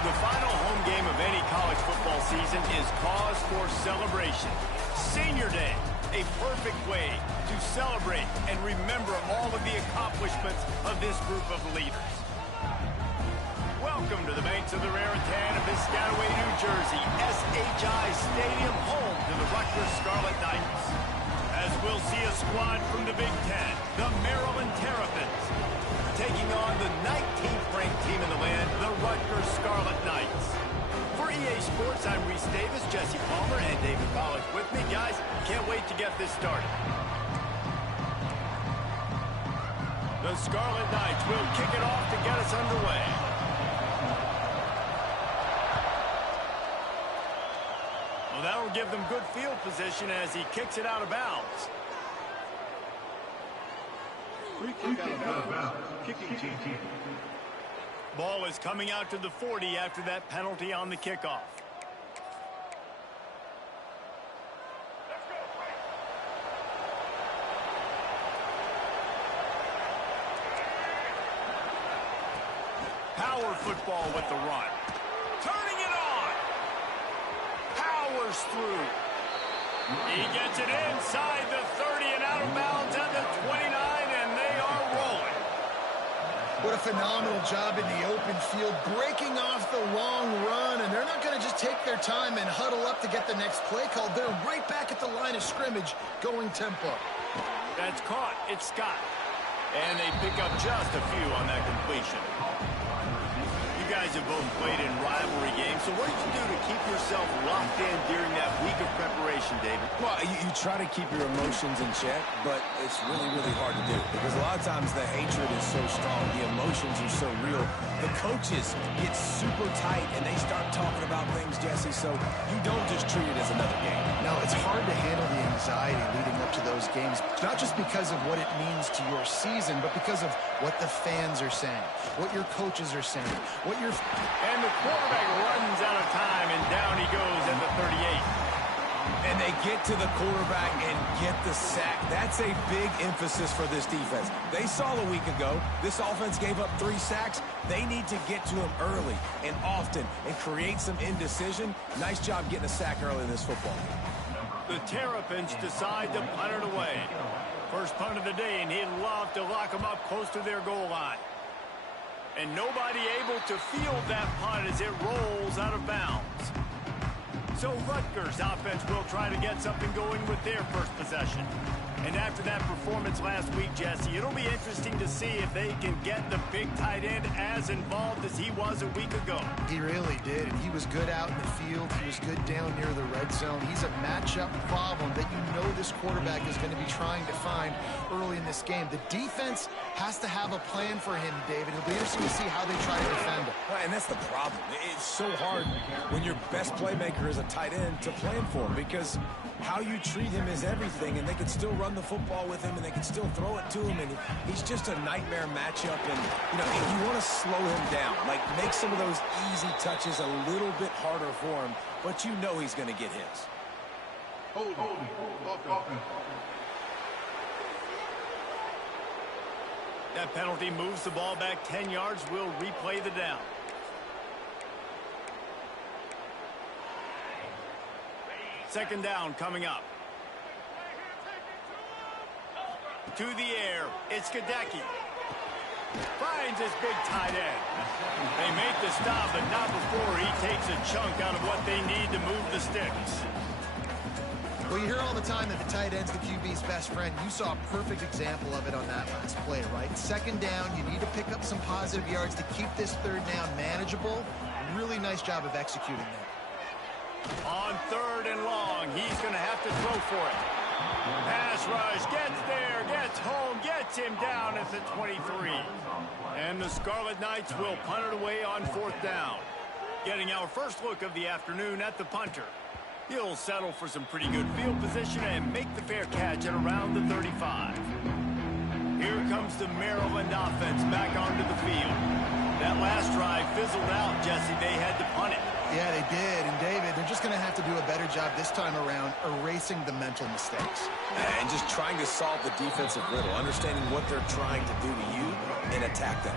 The final home game of any college football season is cause for celebration. Senior Day, a perfect way to celebrate and remember all of the accomplishments of this group of leaders. Welcome to the banks of the Raritan of Piscataway, New Jersey, SHI Stadium, home to the Rutgers Scarlet Knights. As we'll see a squad from the Big Ten, the Maryland Terrapins, taking on the 19th ranked team in the land, the Rutgers Scarlet Knights. For EA Sports, I'm Reese Davis, Jesse Palmer, and David Pollack with me. Guys, can't wait to get this started. The Scarlet Knights will kick it off to get us underway. Well, that'll give them good field position as he kicks it out of bounds. Free kick out of bounds. Kicking team. Ball is coming out to the 40 after that penalty on the kickoff. Power football with the run. Turning it on. Powers through. He gets it inside the 30 and out of bounds at the 29, and they are rolling. What a phenomenal job in the open field, breaking off the long run, and they're not going to just take their time and huddle up to get the next play called. They're right back at the line of scrimmage, going tempo. That's caught. It's Scott. And they pick up just a few on that completion. You guys have both played in rivalry games, so what did you do to keep yourself locked in during that week of preparation, David? Well, you try to keep your emotions in check, but it's really, really hard to do because a lot of times the hatred is so strong, the emotions are so real. The coaches get super tight and they start talking about things, Jesse, so you don't just treat it as another game. No, it's hard to handle the anxiety leading up to those games, not just because of what it means to your season, but because of what the fans are saying, what your coaches are saying, what your... And the quarterback runs out of time, and down he goes at the 38. And they get to the quarterback and get the sack. That's a big emphasis for this defense. They saw a week ago, this offense gave up 3 sacks. They need to get to him early and often and create some indecision. Nice job getting a sack early in this football game. The Terrapins decide to punt it away. First punt of the day, and he'd love to lock them up close to their goal line. And nobody able to field that punt as it rolls out of bounds. So Rutgers offense will try to get something going with their first possession. And after that performance last week, Jesse, it'll be interesting to see if they can get the big tight end as involved as he was a week ago. He really did, and he was good out in the field. He was good down near the red zone. He's a matchup problem that you know this quarterback is going to be trying to find early in this game. The defense has to have a plan for him, David. It'll be interesting to see how they try to defend him. Well, and that's the problem. It's so hard when your best playmaker is a tight end to plan for him because how you treat him is everything, and they can still run the football with him, and they can still throw it to him, and he's just a nightmare matchup. And, you know, if you want to slow him down, like make some of those easy touches a little bit harder for him, but you know he's going to get his. Hold. That penalty moves the ball back 10 yards. We'll replay the down. Second down coming up. To the air, it's Gadecki. Finds his big tight end. They make the stop, but not before he takes a chunk out of what they need to move the sticks. Well, you hear all the time that the tight end's the QB's best friend. You saw a perfect example of it on that last play, right? Second down, you need to pick up some positive yards to keep this third down manageable. Really nice job of executing that. On third and long, he's going to have to throw for it. Pass rush, gets there, gets home, gets him down at the 23. And the Scarlet Knights will punt it away on fourth down. Getting our first look of the afternoon at the punter. He'll settle for some pretty good field position and make the fair catch at around the 35. Here comes the Maryland offense back onto the field. That last drive fizzled out, Jesse. They had to punt it. Yeah, they did. And, David, they're just going to have to do a better job this time around erasing the mental mistakes. And just trying to solve the defensive riddle, understanding what they're trying to do to you and attack them.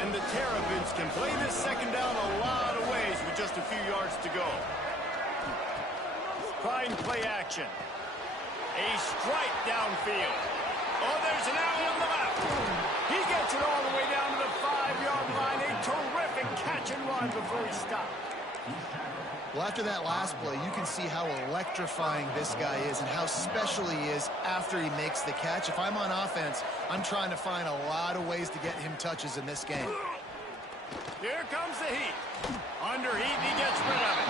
And the Terrapins can play this second down a lot of ways. with just a few yards to go. Try and play action. A strike downfield. Oh, there's an alley on the left. He gets it all the way down to the 5-yard line. A terrific catch and run before he stopped. Well, after that last play, you can see how electrifying this guy is and how special he is after he makes the catch. If I'm on offense, I'm trying to find a lot of ways to get him touches in this game. Here comes the heat. Under heat, he gets rid of it.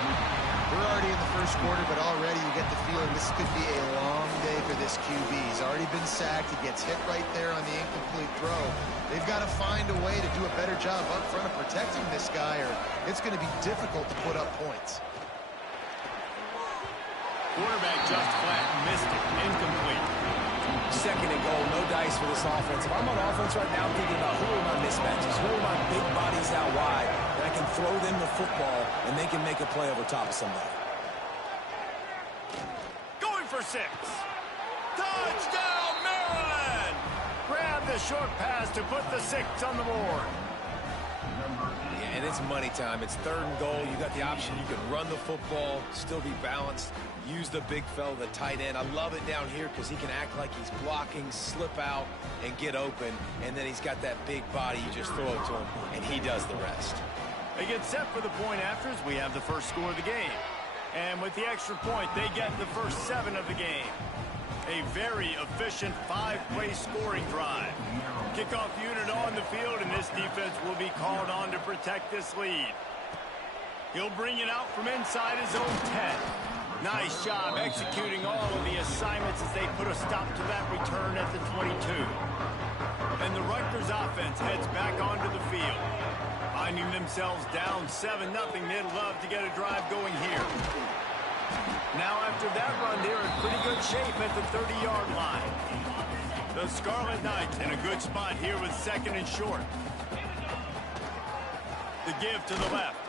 We're already in the first quarter, but already you get the feeling this could be a long day for this QB. He's already been sacked. He gets hit right there on the incomplete throw. They've got to find a way to do a better job up front of protecting this guy, or it's going to be difficult to put up points. Quarterback just flat missed it. Incomplete. Second and goal, no dice for this offense. If I'm on offense right now, I'm thinking about who are my mismatches, who are my big bodies out wide, and I can throw them the football, and they can make a play over top of somebody. Going for 6. Touchdown, Maryland! Grab the short pass to put the 6 on the board. Yeah, and it's money time. It's third and goal. You got the option. You can run the football, still be balanced. Use the big fella, the tight end. I love it down here because he can act like he's blocking, slip out, and get open. And then he's got that big body. You just throw it to him, and he does the rest. They get set for the point afters. We have the first score of the game. And with the extra point, they get the first 7 of the game. A very efficient 5-play scoring drive. Kickoff unit on the field, and this defense will be called on to protect this lead. He'll bring it out from inside his own 10. Nice job executing all of the assignments as they put a stop to that return at the 22. And the Rutgers offense heads back onto the field. Finding themselves down 7-0, they'd love to get a drive going here. Now after that run, they're in pretty good shape at the 30-yard line. The Scarlet Knights in a good spot here with second and short. The give to the left.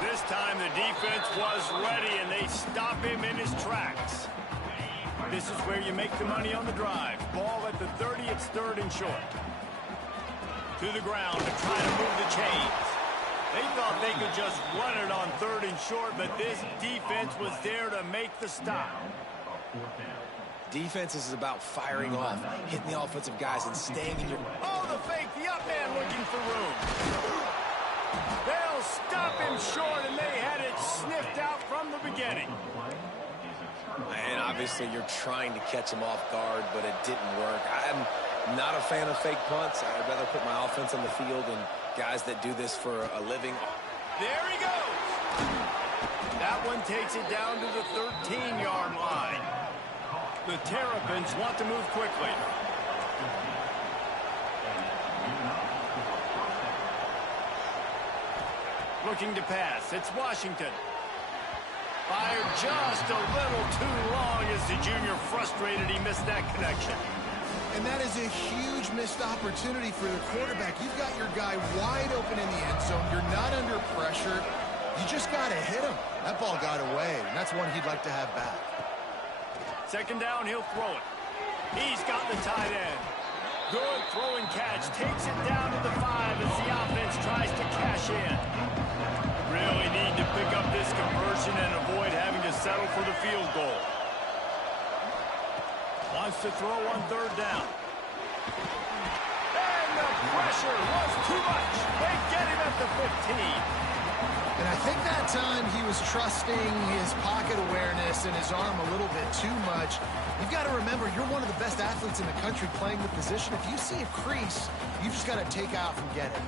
This time the defense was ready, and they stop him in his tracks. This is where you make the money on the drive. Ball at the 30, it's third and short. To the ground to try to move the chains. They thought they could just run it on third and short, but this defense was there to make the stop. Defense is about firing off, hitting the offensive guys, and staying in your... Oh, the fake, the up man looking for room. They'll stop him short, and they had it sniffed out from the beginning. And obviously you're trying to catch him off guard, but it didn't work. I'm not a fan of fake punts. I'd rather put my offense on the field and guys that do this for a living. There he goes. That one takes it down to the 13-yard line. The Terrapins want to move quickly. Looking to pass. It's Washington. Fired just a little too long as the junior frustrated. He missed that connection. And that is a huge missed opportunity for the quarterback. You've got your guy wide open in the end zone. You're not under pressure. You just got to hit him. That ball got away, and that's one he'd like to have back. Second down, he'll throw it. He's got the tight end. Good throwing catch. Takes it down to the 5 as the offense tries to cash in. Really need to pick up this conversion and avoid having to settle for the field goal. Wants to throw on third down. And the pressure was too much. They get him at the 15. And I think that time he was trusting his pocket awareness and his arm a little bit too much. You've got to remember, you're one of the best athletes in the country playing the position. If you see a crease, you've just got to take off and get it.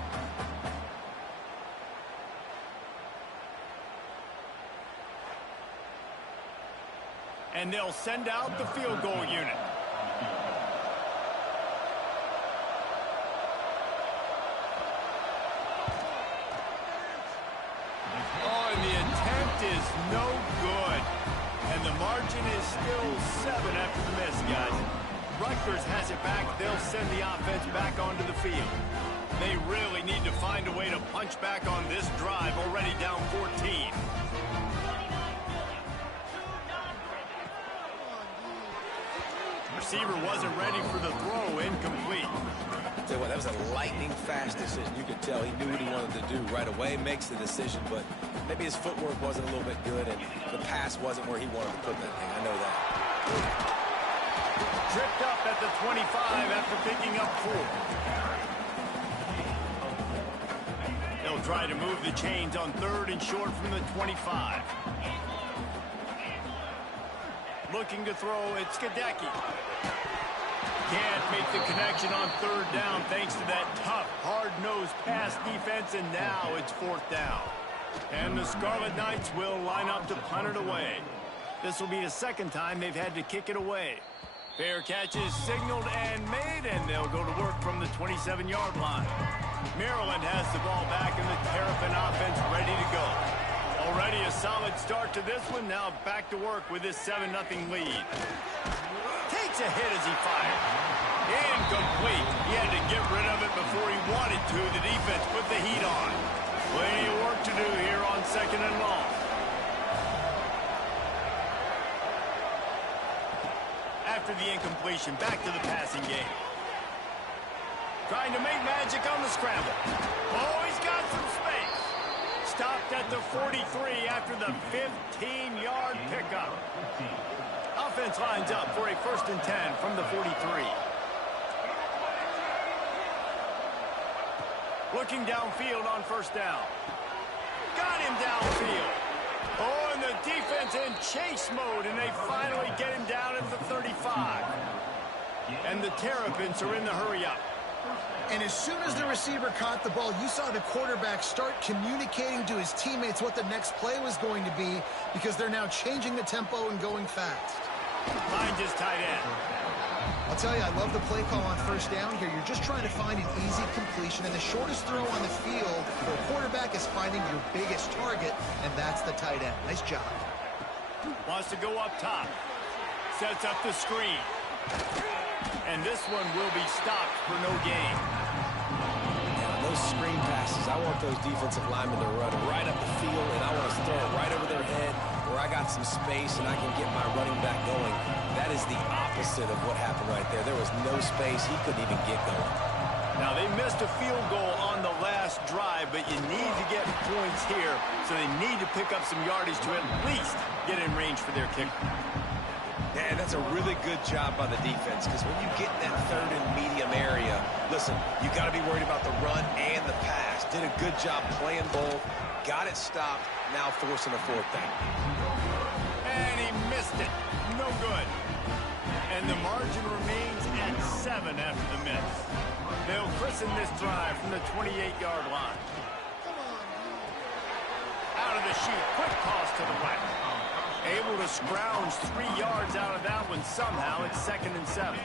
And they'll send out the field goal unit. Oh, and the attempt is no good. And the margin is still 7 after the miss, guys. Rutgers has it back. They'll send the offense back onto the field. They really need to find a way to punch back on this drive, already down 14. receiver wasn't ready for the throw. Incomplete. I'll tell you what, that was a lightning-fast decision. You could tell he knew what he wanted to do right away, makes the decision, but maybe his footwork wasn't a little bit good, and the pass wasn't where he wanted to put that thing. I know that. Tripped up at the 25 after picking up 4. They'll try to move the chains on 3rd and short from the 25. Looking to throw, it's Gadecki. Can't make the connection on 3rd down thanks to that tough, hard-nosed pass defense, and now it's 4th down. And the Scarlet Knights will line up to punt it away. This will be the 2nd time they've had to kick it away. Fair catch is signaled and made, and they'll go to work from the 27-yard line. Maryland has the ball back, and the Terrapin offense ready to go. Already a solid start to this one. Now back to work with this 7-0 lead. Takes a hit as he fired. Incomplete. He had to get rid of it before he wanted to. The defense put the heat on. Plenty of work to do here on 2nd and long. After the incompletion, back to the passing game. Trying to make magic on the scramble. Oh, he's got some space. Stopped at the 43 after the 15-yard pickup. Offense lines up for a 1st and 10 from the 43. Looking downfield on 1st down. Got him downfield. Oh, and the defense in chase mode, and they finally get him down at the 35. And the Terrapins are in the hurry-up. And as soon as the receiver caught the ball, you saw the quarterback start communicating to his teammates what the next play was going to be, because they're now changing the tempo and going fast. Finds his tight end. I'll tell you, I love the play call on 1st down here. You're just trying to find an easy completion, and the shortest throw on the field for a quarterback is finding your biggest target, and that's the tight end. Nice job. Wants to go up top. Sets up the screen. And this one will be stopped for no gain. Yeah, those screen passes, I want those defensive linemen to run right up the field, and I want to throw it right over their head where I got some space and I can get my running back going. That is the opposite of what happened right there. There was no space. He couldn't even get going. Now, they missed a field goal on the last drive, but you need to get points here, so they need to pick up some yardage to at least get in range for their kicker. Yeah, that's a really good job by the defense, because when you get in that 3rd and medium area, listen, you got to be worried about the run and the pass. Did a good job playing both, got it stopped, now forcing a 4th down. And he missed it. No good. And the margin remains at 7 after the miss. They'll christen this drive from the 28-yard line. Out of the chute, quick toss to the right. Able to scrounge 3 yards out of that one somehow. It's 2nd and 7.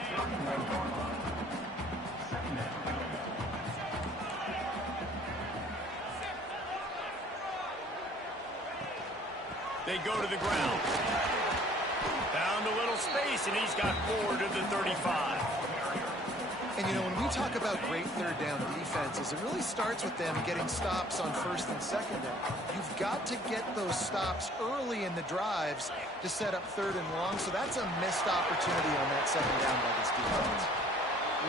They go to the ground. Found a little space, and he's got 4 to the 35. And, you know, when we talk about great 3rd down defenses, it really starts with them getting stops on 1st and 2nd down. You've got to get those stops early in the drives to set up 3rd and long, so that's a missed opportunity on that 2nd down by this defense.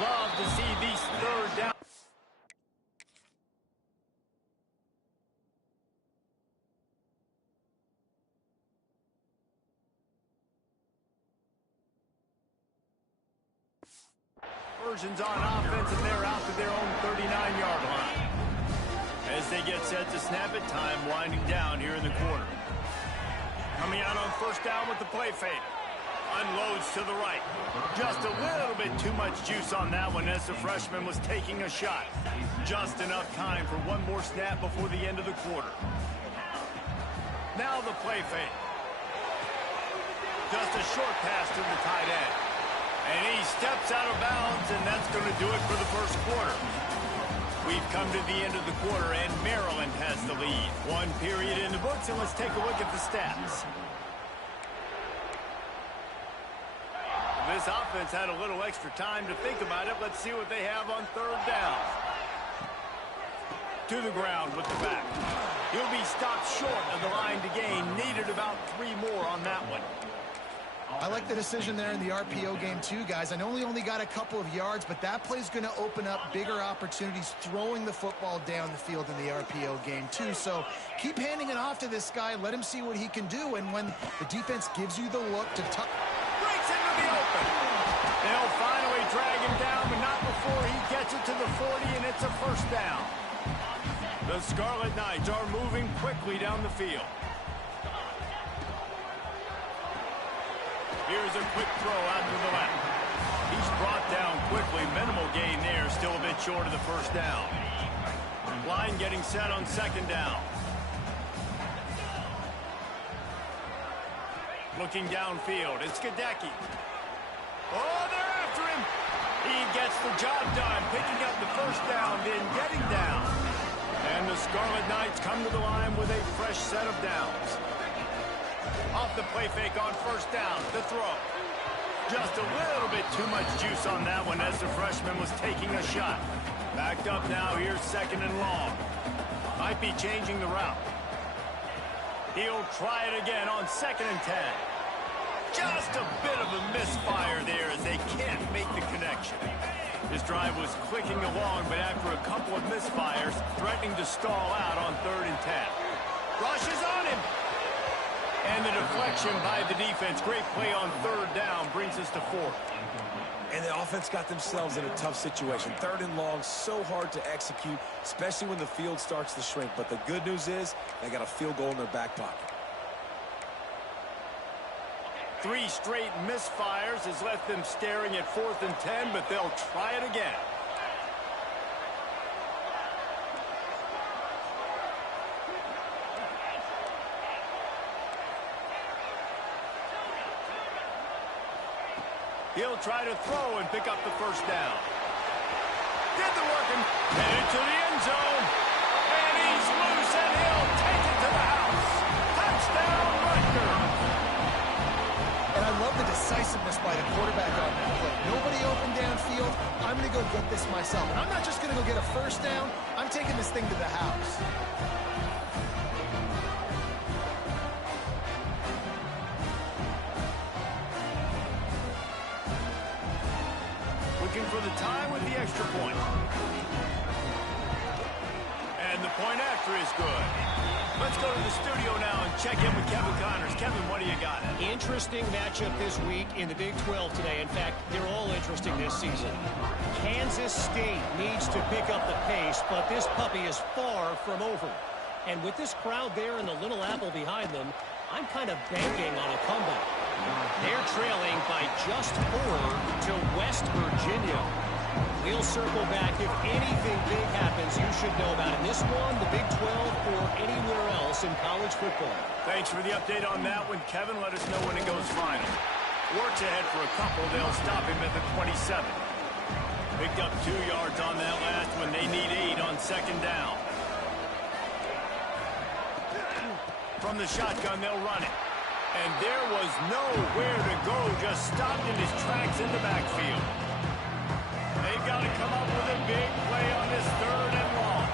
Love to see these 3rd down. Versions on offense, and they're out to their own 39-yard line. As they get set to snap it, time winding down here in the quarter. Coming out on 1st down with the play fake. Unloads to the right. Just a little bit too much juice on that one as the freshman was taking a shot. Just enough time for one more snap before the end of the quarter. Now the play fake. Just a short pass to the tight end. And he steps out of bounds, and that's going to do it for the 1st quarter. We've come to the end of the quarter, and Maryland has the lead. 1 period in the books, and let's take a look at the stats. This offense had a little extra time to think about it. Let's see what they have on 3rd down. To the ground with the back. He'll be stopped short of the line to gain. Needed about 3 more on that one. I like the decision there in the RPO game too, guys. I know he only got a couple of yards, but that play's going to open up bigger opportunities throwing the football down the field in the RPO game too. So keep handing it off to this guy. Let him see what he can do. And when the defense gives you the look to tuck... Breaks into the open. They'll finally drag him down, but not before he gets it to the 40, and it's a first down. The Scarlet Knights are moving quickly down the field. Here's a quick throw out to the left. He's brought down quickly. Minimal gain there. Still a bit short of the first down. Line getting set on second down. Looking downfield. It's Gadecki. Oh, they're after him. He gets the job done. Picking up the first down, then getting down. And the Scarlet Knights come to the line with a fresh set of downs. Off the play fake on first down. The throw. Just a little bit too much juice on that one as the freshman was taking a shot. Backed up now. Here's second and long. Might be changing the route. He'll try it again on second and 10. Just a bit of a misfire there as they can't make the connection. This drive was clicking along, but after a couple of misfires, threatening to stall out on third and 10. Rushes on him. And the deflection by the defense. Great play on third down brings us to fourth. And the offense got themselves in a tough situation. Third and long, so hard to execute, especially when the field starts to shrink. But the good news is they got a field goal in their back pocket. 3 straight misfires has left them staring at fourth and 10, but they'll try it again. He'll try to throw and pick up the first down. Did the work and headed to the end zone. And he's loose and he'll take it to the house. Touchdown, Rutgers. And I love the decisiveness by the quarterback on that play. Nobody open downfield. I'm going to go get this myself. And I'm not just going to go get a first down. I'm taking this thing to the house. Looking for the tie with the extra point. And the point after is good. Let's go to the studio now and check in with Kevin Connors. Kevin, what do you got? Interesting matchup this week in the Big 12 today. In fact, they're all interesting this season. Kansas State needs to pick up the pace, but this puppy is far from over. And with this crowd there and the Little Apple behind them, I'm kind of banking on a comeback. They're trailing by just 4 to West Virginia. We'll circle back. If anything big happens, you should know about it. This one, the Big 12, or anywhere else in college football. Thanks for the update on that one, Kevin. Let us know when it goes final. Works ahead for a couple. They'll stop him at the 27. Picked up 2 yards on that last one. They need 8 on second down. From the shotgun, they'll run it. And there was nowhere to go, just stopped in his tracks in the backfield. They've got to come up with a big play on this third and long.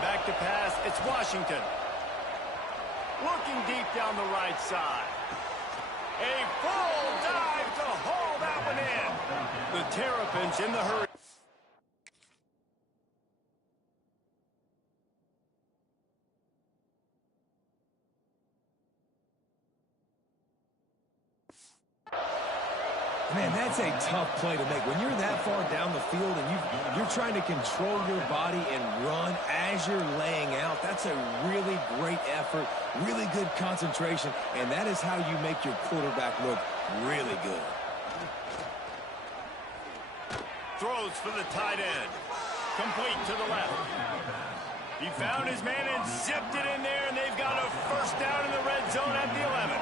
Back to pass, it's Washington. Looking deep down the right side. A full dive to haul that one in. The Terrapins in the hurry. Man, that's a tough play to make. When you're that far down the field and you're trying to control your body and run as you're laying out, that's a really great effort, really good concentration, and that is how you make your quarterback look really good. Throws for the tight end. Complete to the left. He found his man and zipped it in there, and they've got a first down in the red zone at the 11.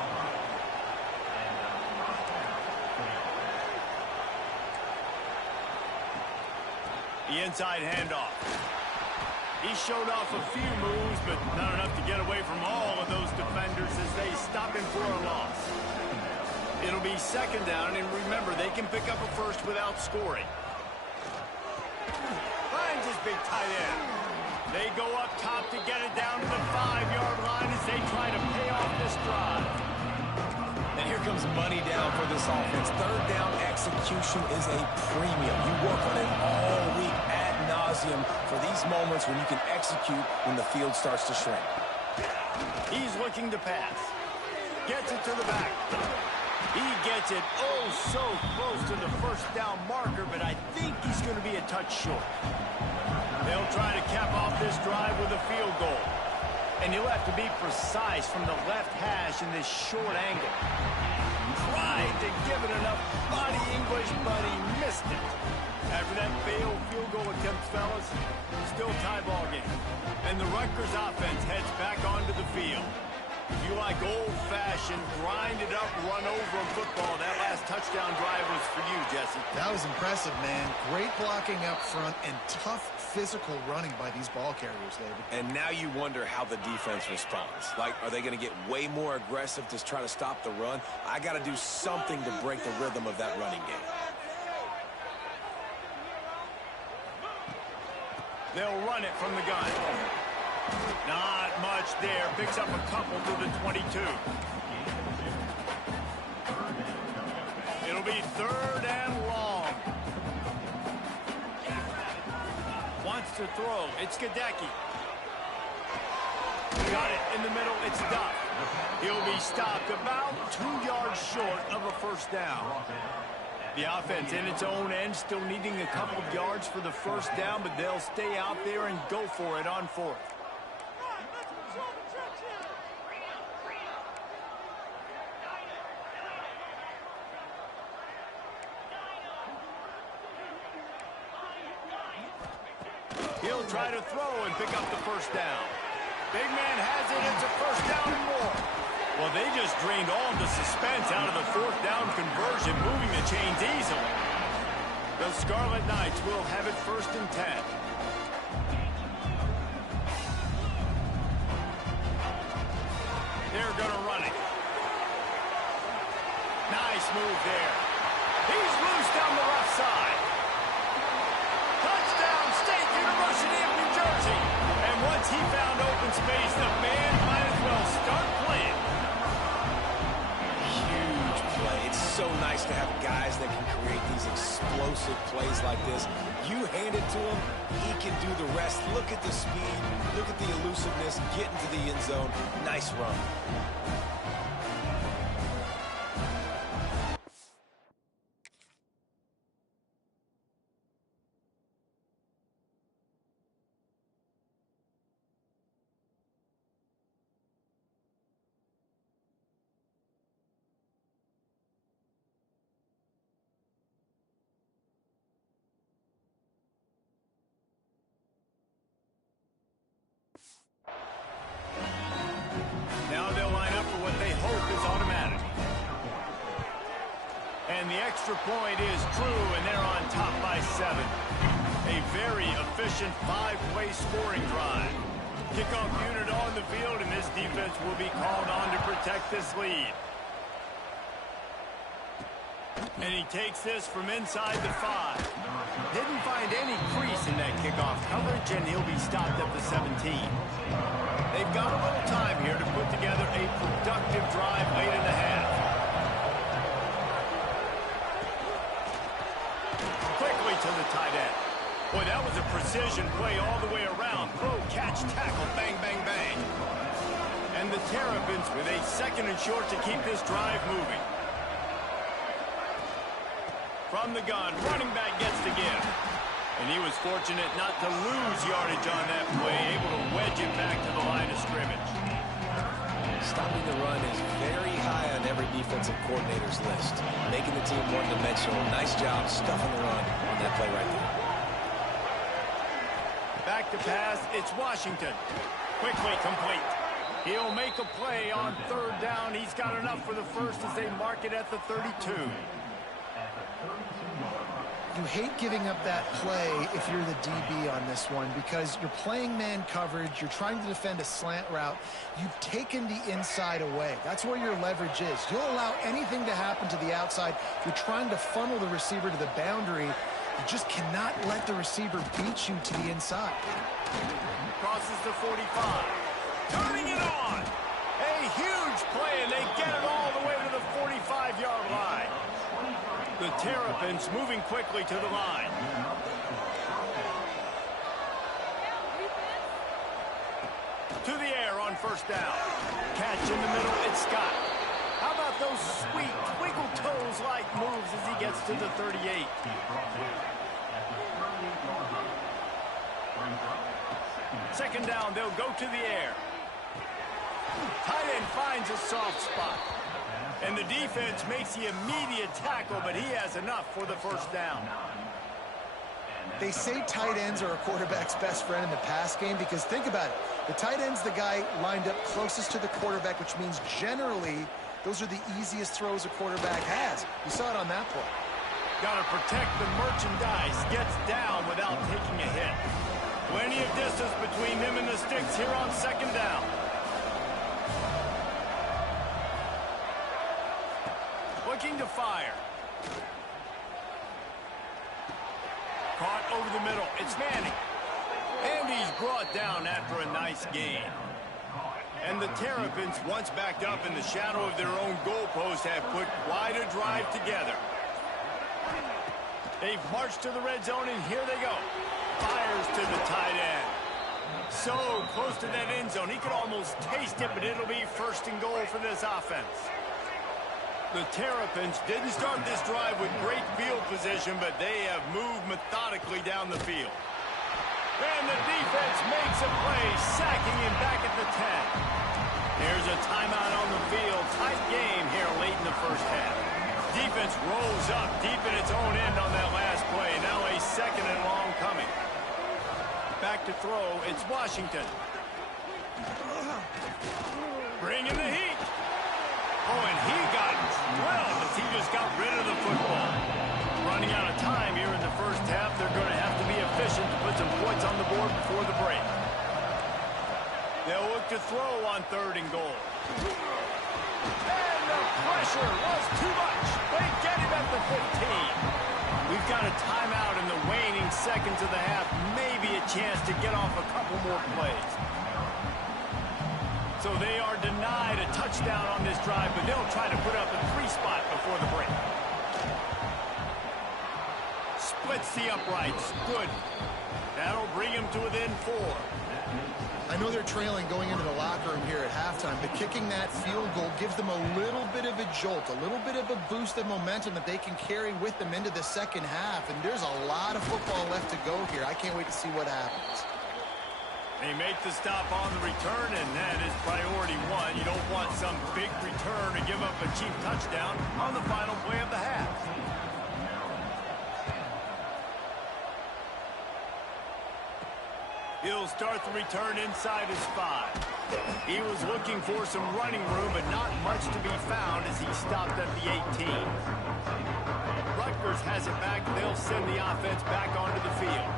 The inside handoff. He showed off a few moves, but not enough to get away from all of those defenders as they stop him for a loss. It'll be second down, and remember, they can pick up a first without scoring. Finds his big tight end. They go up top to get it down to the 5-yard line as they try to pay off this drive. And here comes money down for this offense. Third down execution is a premium. You work on it all week ad nauseum for these moments when you can execute when the field starts to shrink. He's looking to pass. Gets it to the back. He gets it oh so close to the first down marker, but I think he's going to be a touch short. They'll try to cap off this drive with a field goal. And he'll have to be precise from the left hash in this short angle. Tried to give it enough body English, but he missed it. After that failed field goal attempt, fellas, still tie ball game. And the Rutgers offense heads back onto the field. If you like old-fashioned, grind-it-up, run-over football, that last touchdown drive was for you, Jesse. That was impressive, man. Great blocking up front and tough physical running by these ball carriers, David. And now you wonder how the defense responds. Like, are they going to get way more aggressive to try to stop the run? I got to do something to break the rhythm of that running game. They'll run it from the gun. Not much there. Picks up a couple to the 22. It'll be third and long. Wants to throw. It's Gadecki. Got it in the middle. It's Duff. He'll be stopped about 2 yards short of a first down. The offense in its own end still needing a couple of yards for the first down, but they'll stay out there and go for it on fourth. He'll try to throw and pick up the first down. Big man has it. It's a first down and more. Well, they just drained all the suspense out of the fourth down conversion, moving the chains easily. The Scarlet Knights will have it first and 10. They're going to run it. Nice move there. He's loose down the left side. Touchdown, State University of New Jersey. And once he found open space, the man might as well start playing. Huge play. It's so nice to have guys that can create these explosive plays like this. You hand it to him, he can do the rest. Look at the speed. Look at the elusiveness. Get into the end zone. Nice run. Now they'll line up for what they hope is automatic. And the extra point is true, and they're on top by 7. A very efficient 5-play scoring drive. Kickoff unit on the field, and this defense will be called on to protect this lead. And he takes this from inside the 5. Didn't find any crease in that kickoff coverage, and he'll be stopped at the 17. They've got a little time here to put together a productive drive late in the half. Quickly to the tight end. Boy, that was a precision play all the way around. Throw, catch, tackle, bang, bang, bang. And the Terrapins with a second and short to keep this drive moving. From the gun, running back gets the give. And he was fortunate not to lose yardage on that play, able to wedge it back to the line of scrimmage. Stopping the run is very high on every defensive coordinator's list. Making the team one-dimensional. Nice job stuffing the run on that play right there. Back to pass, it's Washington. Quickly complete. He'll make a play on third down. He's got enough for the first as they mark it at the 32. You hate giving up that play if you're the DB on this one because you're playing man coverage, you're trying to defend a slant route, you've taken the inside away. That's where your leverage is. You'll allow anything to happen to the outside. You're trying to funnel the receiver to the boundary, You just cannot let the receiver beat you to the inside. Crosses the 45. Turning it on. A huge play, and they get it all the way to the 45-yard line. The Terrapins moving quickly to the line. To the air on first down. Catch in the middle, it's Scott. How about those sweet twinkle toes-like moves as he gets to the 38? Second down, they'll go to the air. Tight end finds a soft spot. And the defense makes the immediate tackle, but he has enough for the first down. They say tight ends are a quarterback's best friend in the pass game because think about it. The tight end's the guy lined up closest to the quarterback, which means generally those are the easiest throws a quarterback has. You saw it on that play. Got to protect the merchandise. Gets down without taking a hit. Plenty of distance between them and the sticks here on second down. Looking to fire. Caught over the middle. It's Manning. And he's brought down after a nice gain. And the Terrapins, once backed up in the shadow of their own goalpost, have put quite a drive together. They've marched to the red zone, and here they go. Fires to the tight end. So close to that end zone, he could almost taste it, but it'll be first and goal for this offense. The Terrapins didn't start this drive with great field position, but they have moved methodically down the field. And the defense makes a play, sacking him back at the 10. There's a timeout on the field. Tight game here late in the first half. Defense rolls up deep in its own end on that last play. Now a second and long coming. Back to throw. It's Washington. Bringing the heat. Oh, and he got drilled as he just got rid of the football. Running out of time here in the first half. They're going to have to be efficient to put some points on the board before the break. They'll look to throw on third and goal. And the pressure was too much. They get him at the 15. We've got a timeout in the waning seconds of the half. Maybe a chance to get off a couple more plays. So they are denied a touchdown on this drive, but they'll try to put up a 3-spot before the break. Splits the uprights. Good. That'll bring him to within 4. I know they're trailing going into the locker room here at halftime, but kicking that field goal gives them a little bit of a jolt, a little bit of a boost of momentum that they can carry with them into the second half. And there's a lot of football left to go here. I can't wait to see what happens. They make the stop on the return, and that is priority one. You don't want some big return to give up a cheap touchdown on the final play of the half. He'll start the return inside his 5. He was looking for some running room, but not much to be found as he stopped at the 18. Rutgers has it back. They'll send the offense back onto the field.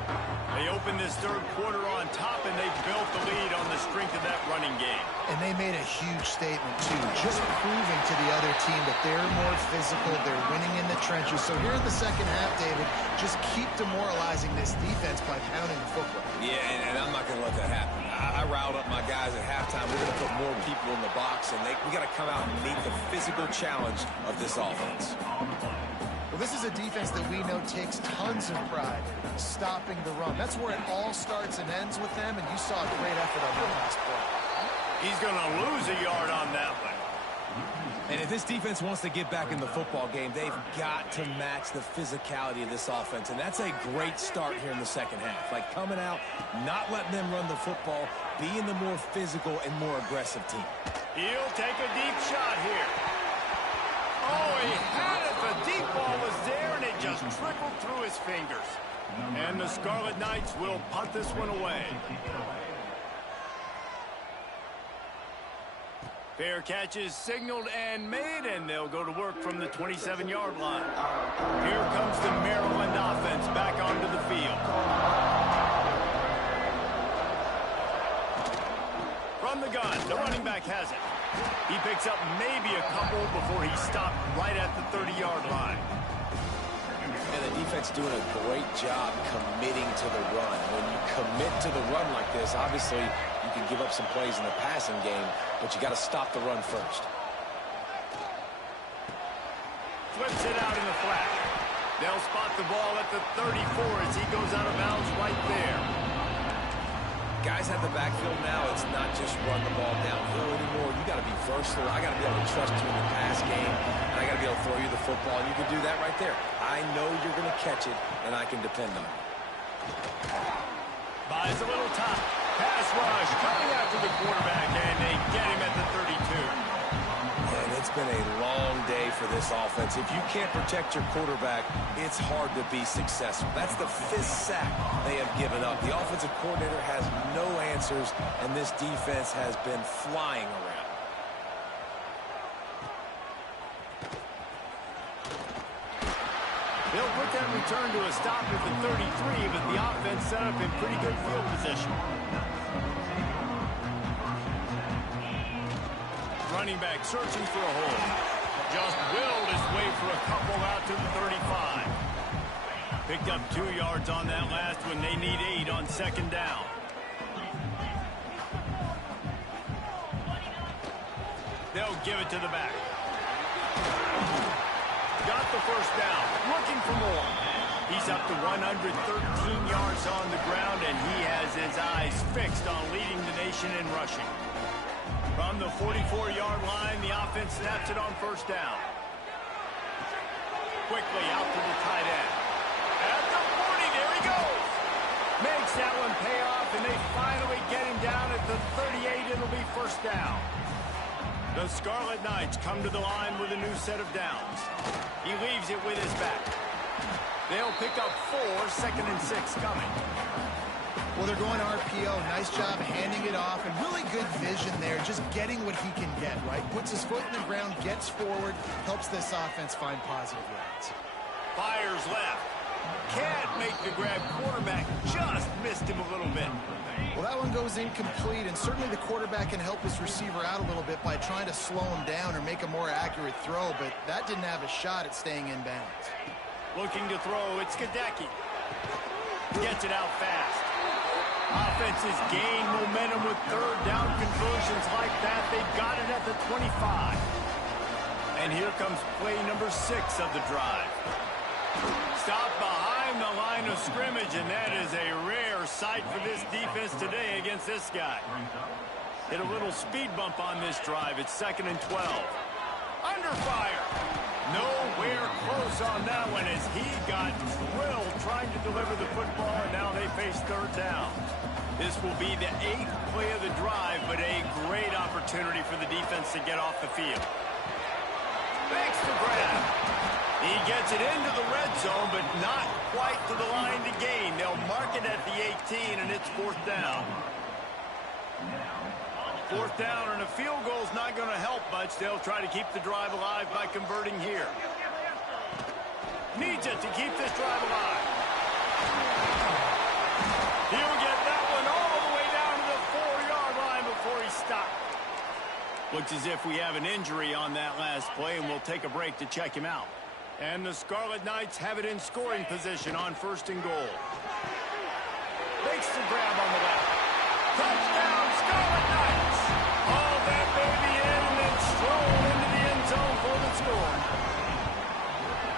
They open this third quarter on top, and they've built the lead on the strength of that running game. And they made a huge statement, too, just proving to the other team that they're more physical, they're winning in the trenches. So here in the second half, David, just keep demoralizing this defense by pounding the football. Yeah, and I'm not going to let that happen. I riled up my guys at halftime. We're going to put more people in the box, and we got to come out and meet the physical challenge of this offense. Well, this is a defense that we know takes tons of pride stopping the run. That's where it all starts and ends with them, and you saw a great effort on that last play. He's going to lose a yard on that one. And if this defense wants to get back in the football game, they've got to match the physicality of this offense, and that's a great start here in the second half. Like coming out, not letting them run the football, being the more physical and more aggressive team. He'll take a deep shot here. Oh, he had it. The deep ball was there, and it just trickled through his fingers. And the Scarlet Knights will punt this one away. Fair catch is signaled and made, and they'll go to work from the 27-yard line. Here comes the Maryland offense back onto the field. From the gun, the running back has it. He picks up maybe a couple before he stopped right at the 30-yard line. And the defense doing a great job committing to the run. When you commit to the run like this, obviously you can give up some plays in the passing game, but you got to stop the run first. Flips it out in the flat. They'll spot the ball at the 34 as he goes out of bounds right there. Guys at the backfield now, it's not just run the ball downhill anymore. You got to be versatile. I got to be able to trust you in the pass game, and I got to be able to throw you the football, and you can do that right there. I know you're going to catch it, and I can depend on it. Buys a little top. Pass rush coming after the quarterback, and they get him at the 32. And it's been a long day for this offense. If you can't protect your quarterback, it's hard to be successful. That's the 5th sack they have given up. The offensive coordinator has no answers, and this defense has been flying around. They'll put that return to a stop at the 33, but the offense set up in pretty good field position. Running back searching for a hole. Just willed his way for a couple out to the 35. Picked up 2 yards on that last one. They need 8 on second down. They'll give it to the back. Got the first down. Looking for more. He's up to 113 yards on the ground, and he has his eyes fixed on leading the nation in rushing. From the 44-yard line, the offense snaps it on first down. Quickly out to the tight end. At the 40, there he goes. Makes that one pay off, and they finally get him down at the 38. It'll be first down. The Scarlet Knights come to the line with a new set of downs. He leaves it with his back. They'll pick up 4, second and 6 coming. Well, they're going RPO. Nice job handing it off, and really good vision there, just getting what he can get, right? Puts his foot in the ground, gets forward, helps this offense find positive yards. Fires left. Can't make the grab. Quarterback just missed him a little bit. Well, that one goes incomplete, and certainly the quarterback can help his receiver out a little bit by trying to slow him down or make a more accurate throw, but that didn't have a shot at staying in bounds. Looking to throw, it's Kadecki. Gets it out fast. Offenses gain momentum with third down conversions like that. They've got it at the 25. And here comes play number 6 of the drive. Stop behind the line of scrimmage, and that is a rare sight for this defense today against this guy. Hit a little speed bump on this drive. It's second and 12. Under fire. Nowhere close on that one as he got drilled trying to deliver the football, and now they face third down. This will be the 8th play of the drive, but a great opportunity for the defense to get off the field. Makes the grab. He gets it into the red zone, but not quite to the line to gain. They'll mark it at the 18, and it's fourth down. Fourth down, and a field goal's not going to help much. They'll try to keep the drive alive by converting here. Needs it to keep this drive alive. He'll get that one all the way down to the 4-yard line before he stopped. Looks as if we have an injury on that last play, and we'll take a break to check him out. And the Scarlet Knights have it in scoring position on first and goal. Makes the grab on the left. Touchdown, Scarlet Knights! Haul that baby in and then stroll into the end zone for the score.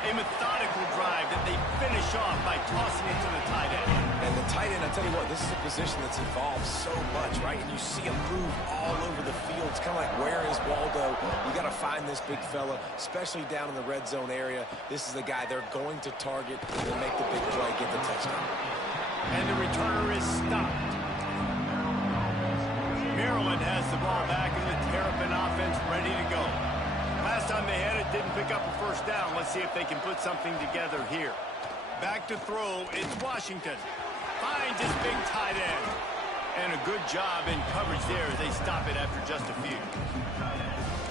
A methodical drive that they finish off by tossing it to the tight end. And the tight end, I tell you what, this is a position that's evolved so much, right? And you see him move all over the field. It's kind of like, where is Waldo? You got to find this big fella, especially down in the red zone area. This is the guy they're going to target and make the big play, get the touchdown. And the returner is stopped. Maryland has the ball back in the Terrapin offense ready to go. Last time they had it, didn't pick up a first down. Let's see if they can put something together here. Back to throw, it's Washington. Finds his big tight end. And a good job in coverage there. They stop it after just a few.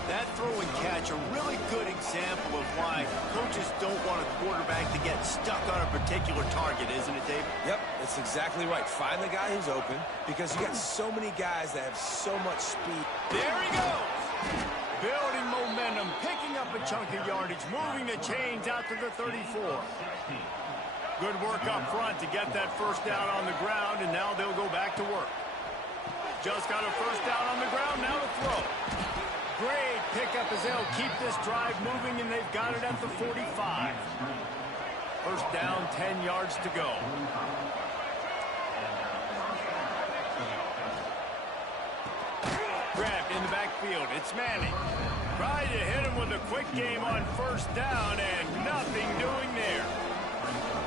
That throw and catch, a really good example of why coaches don't want a quarterback to get stuck on a particular target, isn't it, Dave? Yep, that's exactly right. Find the guy who's open because you got so many guys that have so much speed. There he goes. Building momentum, picking up a chunk of yardage, moving the chains out to the 34. Good work up front to get that first down on the ground, and now they'll go back to work. Just got a first down on the ground, now to throw. Great pickup as they'll keep this drive moving, and they've got it at the 45. First down, 10 yards to go. Grabbed in the backfield. It's Manning. Tried to hit him with a quick game on first down, and nothing doing there.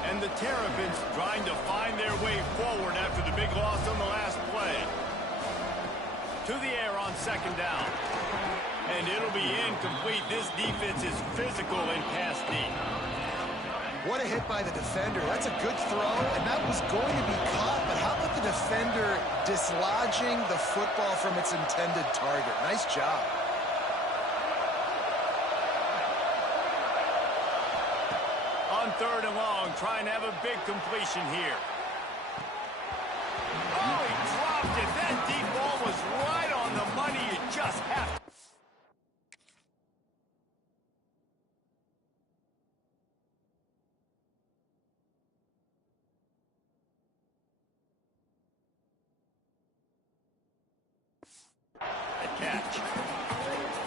And the Terrapins trying to find their way forward after the big loss on the last play. To the air on second down. And it'll be incomplete. This defense is physical in pass deep. What a hit by the defender. That's a good throw, and that was going to be caught, but how about the defender dislodging the football from its intended target? Nice job. On third and long, trying to have a big completion here. Oh, he dropped it. That deep ball was right on the money. You just have to. Catch.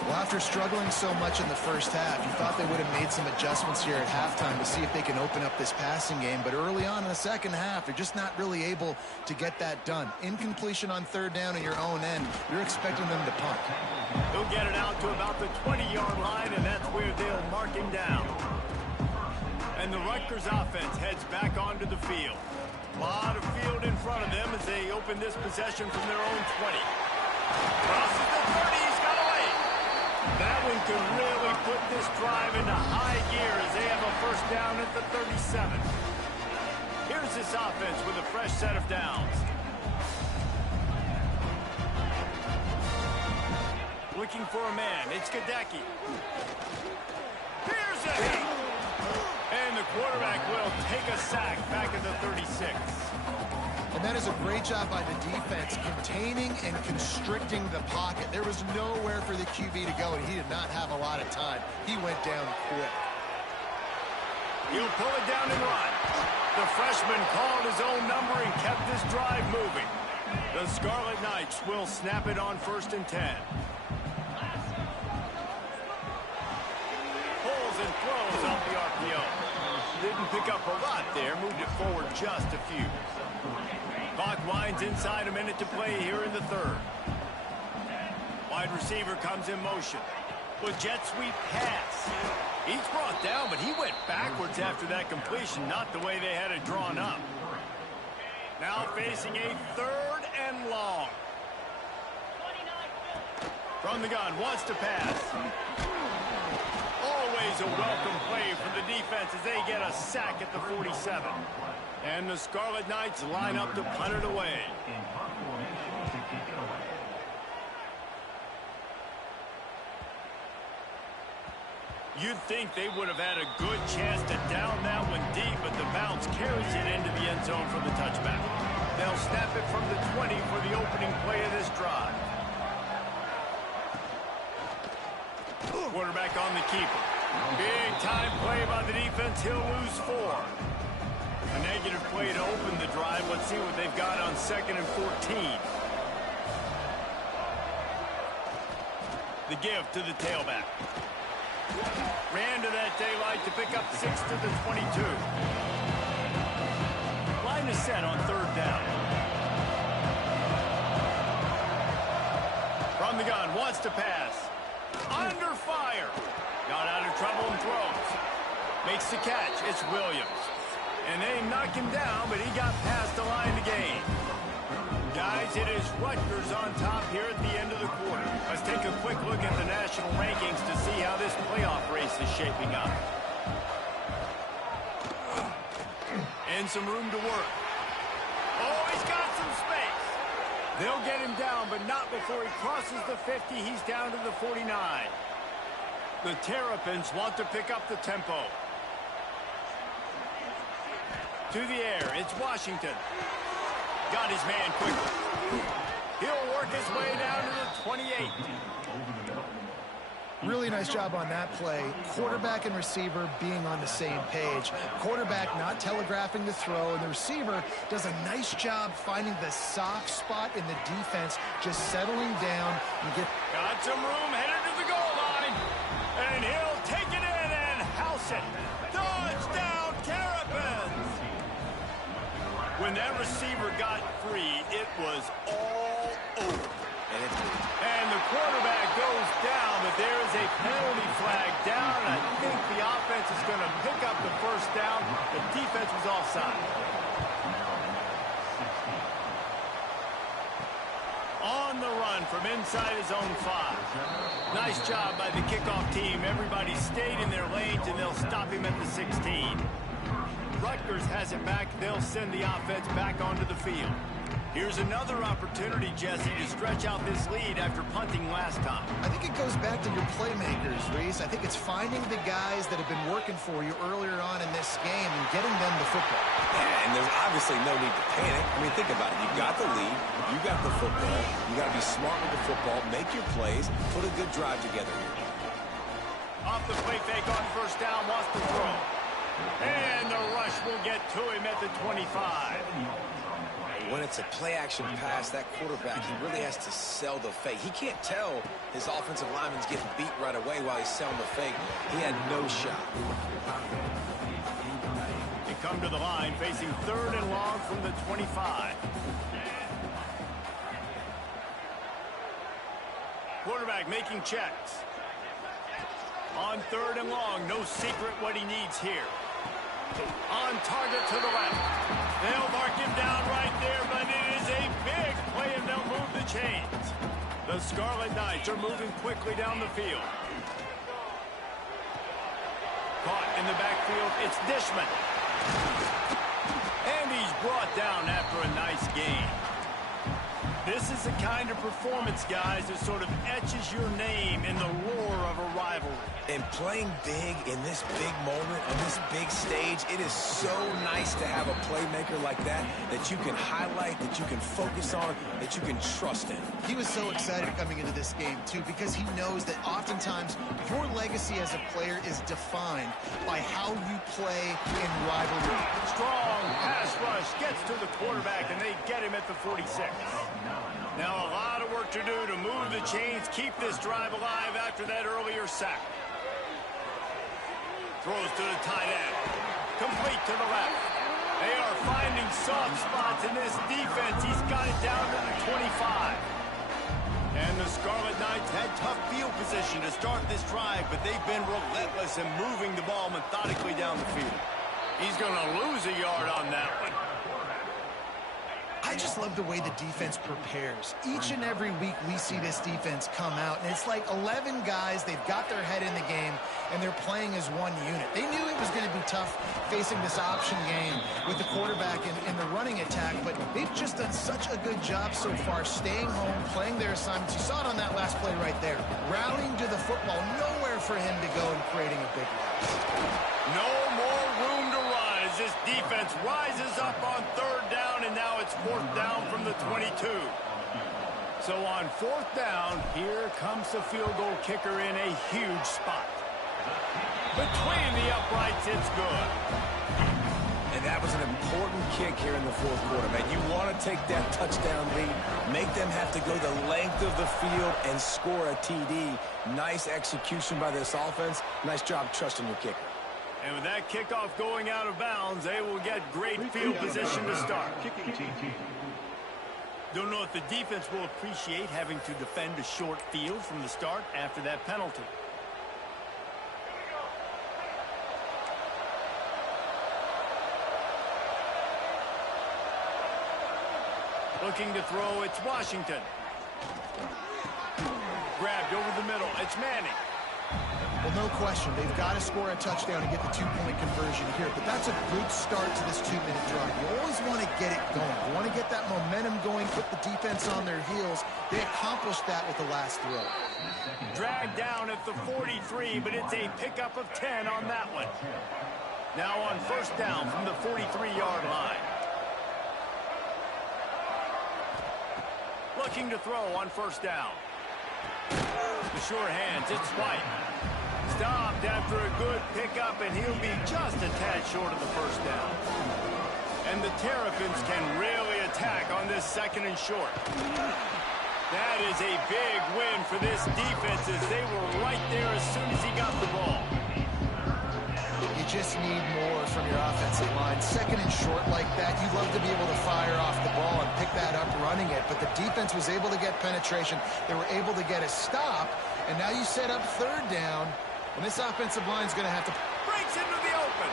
Well, after struggling so much in the first half, you thought they would have made some adjustments here at halftime to see if they can open up this passing game. But early on in the second half, they're just not really able to get that done. Incompletion on third down in your own end, you're expecting them to punt. They'll get it out to about the 20-yard line, and that's where they'll mark him down. And the Rutgers offense heads back onto the field. A lot of field in front of them as they open this possession from their own 20. Crosses the 30, he's got away. That one could really put this drive into high gear as they have a first down at the 37. Here's this offense with a fresh set of downs. Looking for a man, it's Gadecki. Here's a hit. And the quarterback will take a sack back at the 36. And that is a great job by the defense, containing and constricting the pocket. There was nowhere for the QB to go, and he did not have a lot of time. He went down quick. He'll pull it down and run. The freshman called his own number and kept this drive moving. The Scarlet Knights will snap it on 1st and 10. Pulls and throws off the RPO. Didn't pick up a lot there, moved it forward just a few. Clock winds inside, a minute to play here in the third. Wide receiver comes in motion. With jet sweep pass. He's brought down, but he went backwards after that completion, not the way they had it drawn up. Now facing a third and long. From the gun, wants to pass. Always a welcome play for the defense as they get a sack at the 47. And the Scarlet Knights line up to punt it away. You'd think they would have had a good chance to down that one deep, but the bounce carries it into the end zone for the touchback. They'll snap it from the 20 for the opening play of this drive. Quarterback on the keeper. Big time play by the defense. He'll lose 4. A negative play to open the drive. Let's see what they've got on 2nd and 14. The give to the tailback. Ran to that daylight to pick up 6 to the 22. Line is set on third down. From the gun, wants to pass. Under fire. Got out of trouble and throws. Makes the catch. It's Williams. And they knock him down, but he got past the line to gain. Guys, it is Rutgers on top here at the end of the quarter. Let's take a quick look at the national rankings to see how this playoff race is shaping up. And some room to work. Oh, he's got some space. They'll get him down, but not before he crosses the 50. He's down to the 49. The Terrapins want to pick up the tempo. To the air, it's Washington. Got his man quickly. He'll work his way down to the 28. Really nice job on that play. Quarterback and receiver being on the same page. Quarterback not telegraphing the throw, and the receiver does a nice job finding the soft spot in the defense, just settling down. Got some room, headed to the goal line. And he'll take it in and house it. Touchdown, Terrapins! When that receiver got free, it was all over. And the quarterback goes down, but there is a penalty flag down, and I think the offense is going to pick up the first down. The defense was offside. On the run from inside his own 5. Nice job by the kickoff team. Everybody stayed in their lanes, and they'll stop him at the 16. Rutgers has it back. They'll send the offense back onto the field. Here's another opportunity, Jesse, to stretch out this lead after punting last time. I think it goes back to your playmakers, Reese. I think it's finding the guys that have been working for you earlier on in this game and getting them the football. Yeah, and there's obviously no need to panic. I mean, think about it. You've got the lead. You got the football. You got to be smart with the football. Make your plays. Put a good drive together here. Off the play fake on first down. Wants to throw. And the rush will get to him at the 25. When it's a play-action pass, that quarterback, he really has to sell the fake. He can't tell his offensive lineman's getting beat right away while he's selling the fake. He had no shot. They come to the line, facing 3rd and long from the 25. Quarterback making checks. On 3rd and long, no secret what he needs here. On target to the left. They'll mark him down right there, but it is a big play, and they'll move the chains. The Scarlet Knights are moving quickly down the field. Caught in the backfield, it's Dishman. And he's brought down after a nice gain. This is the kind of performance, guys, that sort of etches your name in the lore of a rivalry. And playing big in this big moment, on this big stage, it is so nice to have a playmaker like that you can highlight, that you can focus on, that you can trust in. He was so excited coming into this game, too, because he knows that oftentimes your legacy as a player is defined by how you play in rivalry. Strong pass rush gets to the quarterback, and they get him at the 46. Now a lot of work to do to move the chains, keep this drive alive after that earlier sack. Throws to the tight end. Complete to the left. They are finding soft spots in this defense. He's got it down to the 25. And the Scarlet Knights had tough field position to start this drive, but they've been relentless in moving the ball methodically down the field. He's going to lose a yard on that one. I just love the way the defense prepares. Each and every week we see this defense come out, and it's like 11 guys, they've got their head in the game, and they're playing as one unit. They knew it was going to be tough facing this option game with the quarterback and the running attack, but they've just done such a good job so far staying home, playing their assignments. You saw it on that last play right there. Rallying to the football, nowhere for him to go and creating a big loss. No more room to run as this defense rises up on 3rd down, and now it's 4th down from the 22. So on 4th down, here comes the field goal kicker in a huge spot. Between the uprights, it's good. And that was an important kick here in the 4th quarter, man. You want to take that touchdown lead, make them have to go the length of the field and score a TD. Nice execution by this offense. Nice job trusting your kicker. And with that kickoff going out of bounds, they will get great field position to start. Kicking team. Don't know if the defense will appreciate having to defend a short field from the start after that penalty. Looking to throw, it's Washington. Grabbed over the middle, it's Manning. Well, no question. They've got to score a touchdown and get the 2-point conversion here. But that's a good start to this 2-minute drive. You always want to get it going. You want to get that momentum going, put the defense on their heels. They accomplished that with the last throw. Dragged down at the 43, but it's a pickup of 10 on that one. Now on 1st down from the 43-yard line. Looking to throw on 1st down. The sure hands. It's White. Stopped after a good pickup, and he'll be just a tad short of the first down. And the Terrapins can really attack on this 2nd and short. That is a big win for this defense as they were right there as soon as he got the ball. You just need more from your offensive line. 2nd and short like that, you'd love to be able to fire off the ball and pick that up running it, but the defense was able to get penetration. They were able to get a stop, and now you set up 3rd down, and this offensive line is going to have to... Breaks into the open.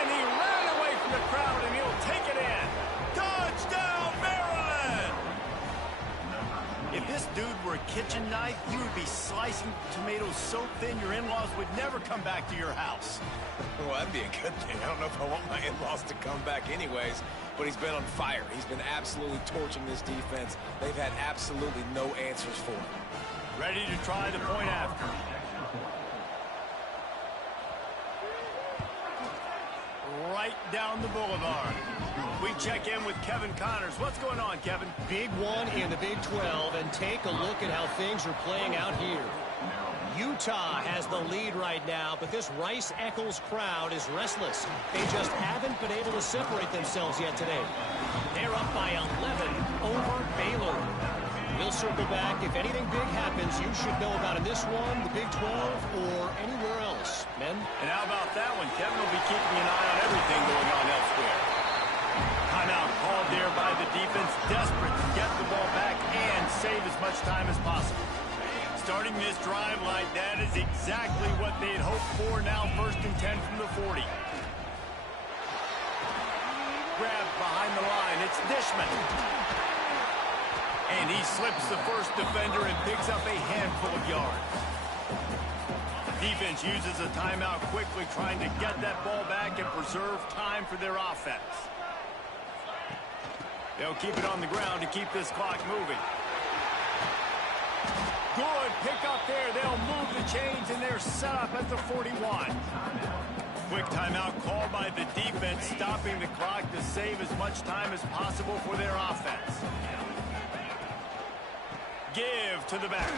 And he ran away from the crowd, and he'll take it in. Touchdown, Maryland! If this dude were a kitchen knife, you would be slicing tomatoes so thin your in-laws would never come back to your house. Well, that'd be a good thing. I don't know if I want my in-laws to come back anyways, but he's been on fire. He's been absolutely torching this defense. They've had absolutely no answers for him. Ready to try the point after. Right down the boulevard. We check in with Kevin Connors. What's going on, Kevin? Big one in the Big 12, and take a look at how things are playing out here. Utah has the lead right now, but this Rice-Eccles crowd is restless. They just haven't been able to separate themselves yet today. They're up by 11 over Baylor. We'll circle back. If anything big happens, you should know about in this one, the Big 12, or anywhere else. Men? And how about that one? Kevin will be keeping an eye on everything going on elsewhere. Timeout called there by the defense, desperate to get the ball back and save as much time as possible. Starting this drive like that is exactly what they'd hoped for. Now 1st and 10 from the 40. Grabbed behind the line. It's Dishman. And he slips the first defender and picks up a handful of yards. Defense uses a timeout quickly, trying to get that ball back and preserve time for their offense. They'll keep it on the ground to keep this clock moving. Good pick up there. They'll move the chains, and they're set up at the 41. Quick timeout called by the defense, stopping the clock to save as much time as possible for their offense. Give to the back.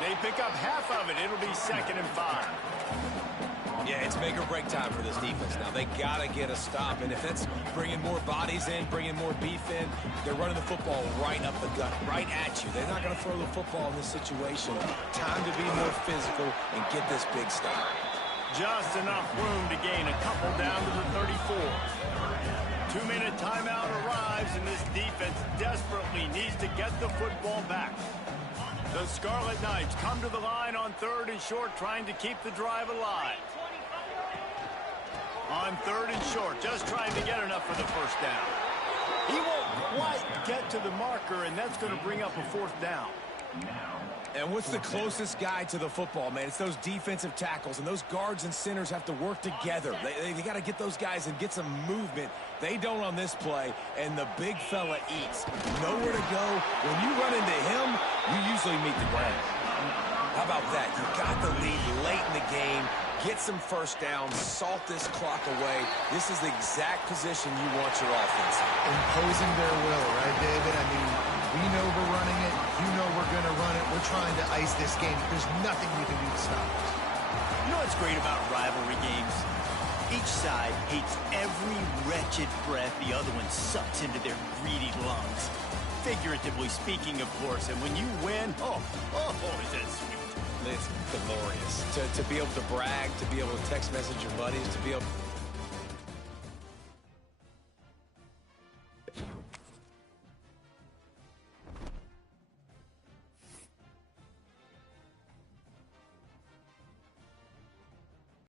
They pick up half of it. It'll be 2nd and 5. Yeah, it's make or break time for this defense now. They got to get a stop, and if that's bringing more bodies in, bringing more beef in, they're running the football right up the gut, right at you. They're not going to throw the football in this situation. Time to be more physical and get this big stop. Just enough room to gain a couple down to the 34. 2-minute timeout arrives, and this defense desperately needs to get the football back. The Scarlet Knights come to the line on 3rd and short, trying to keep the drive alive. On 3rd and short, just trying to get enough for the first down. He won't quite get to the marker, and that's going to bring up a 4th down. And what's the closest guy to the football, man? It's those defensive tackles, and those guards and centers have to work together. They got to get those guys and get some movement. They don't on this play, and the big fella eats. Nowhere to go. When you run into him, you usually meet the ground. How about that? You got the lead late in the game. Get some first downs, salt this clock away. This is the exact position you want your offense in. Imposing their will, right, David? I mean, we know we're running it. You know we're going to run it. We're trying to ice this game. There's nothing you can do to stop us. You know what's great about rivalry games? Each side hates every wretched breath the other one sucks into their greedy lungs. Figuratively speaking, of course. And when you win, is it sweet. It's glorious to be able to brag, to be able to text message your buddies, to be able